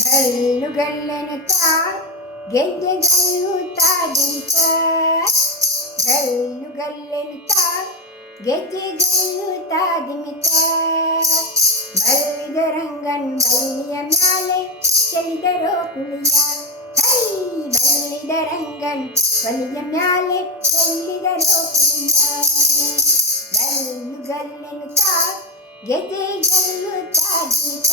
ಗಲ್ಲುಗಲ್ಲನು ತಾ ಗೆಲ್ಲೆ ಗಲ್ಲು ತಾಗಿಂತ ಗಲ್ಲು ಗಲ್ಲನು ತಾ ಗೆಜ್ಜೆ ಗಲ್ಲು ತಾದಿಮಿತ ಬಲ್ಲಿದ ರಂಗನ್ ಬಲ್ಲಿಯ ಮ್ಯಾಲೆ ಚೆಲ್ಲಿದರೋ ಪುಳಿಯ ಹೈ ಬಲ್ಲಿದ ರಂಗನ್ ಬಲ್ಲಿಯ ಮ್ಯಾಲೆ ಚೆಲ್ಲಿದರೋ ಪುಳಿಯ ಗಲ್ಲು ಗಲ್ಲನು ತಾ ಗೆಜ್ಜೆ ಗಲ್ಲು ತಾದಿಮಿತ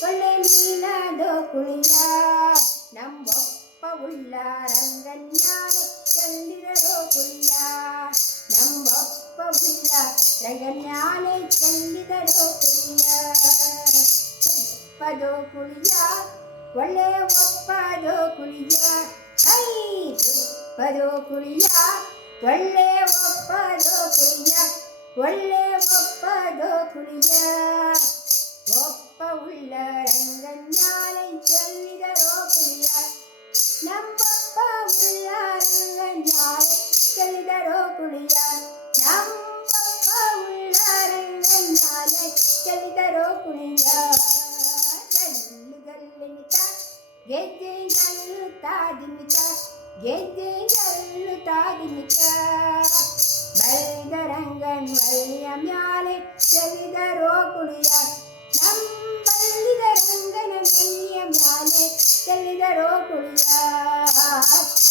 சொல்லோ குழியார் நம்ப ஒப்ப உள்ளார் அங்கன்யானோ குழியார் நம்ப ஒப்ப உள்ளார் ரங்கன்யானை சொல்லிதரோ குழியார் ஒப்பதோ குழியார் ஒள்ளே ஒப்பதோ குழியார் ஐ துப்பதோ குழியார் ஒள்ளே ஒப்பதோ குழியார் ஒள்ளே ஒப்பதோ கேட்டேங்கள் தாதிமிக்கா கேட்டேங்கள் தாதிமிக்கா பல்தரங்கன் வல்லியம் யாலே செல்லிதரோ குடியார் நம் பல்லிதரங்கன் வல்லியம் யாலே செல்லிதரோ குடியார்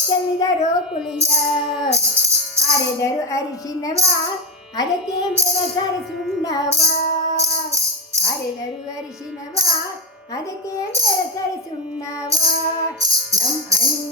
செல்லிதரோ குடியார் அரைதரு அரிசினவா அதற்கே பிரசாரி சொன்னவா அரைதரு அரிசினவா அதற்கே பிரசாரி சொன்னவா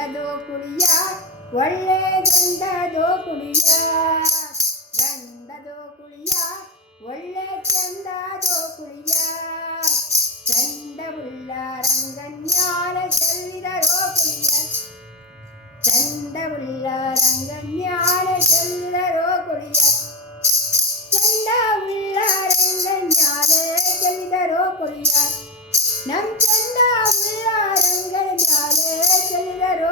கண்டதோ குடியா ஒள்ளே கண்டதோ குடியா கண்டதோ குடியா ஒள்ளே கண்டதோ குடியா கண்டவுள்ளாரங்கன்யான செல்லிதரோ குடியா கண்டவுள்ளாரங்கன்யான செல்லிதரோ குடியா கண்டவுள்ளாரங்கன்யான செல்லிதரோ குடியா நம் கண்டா உள்ளார்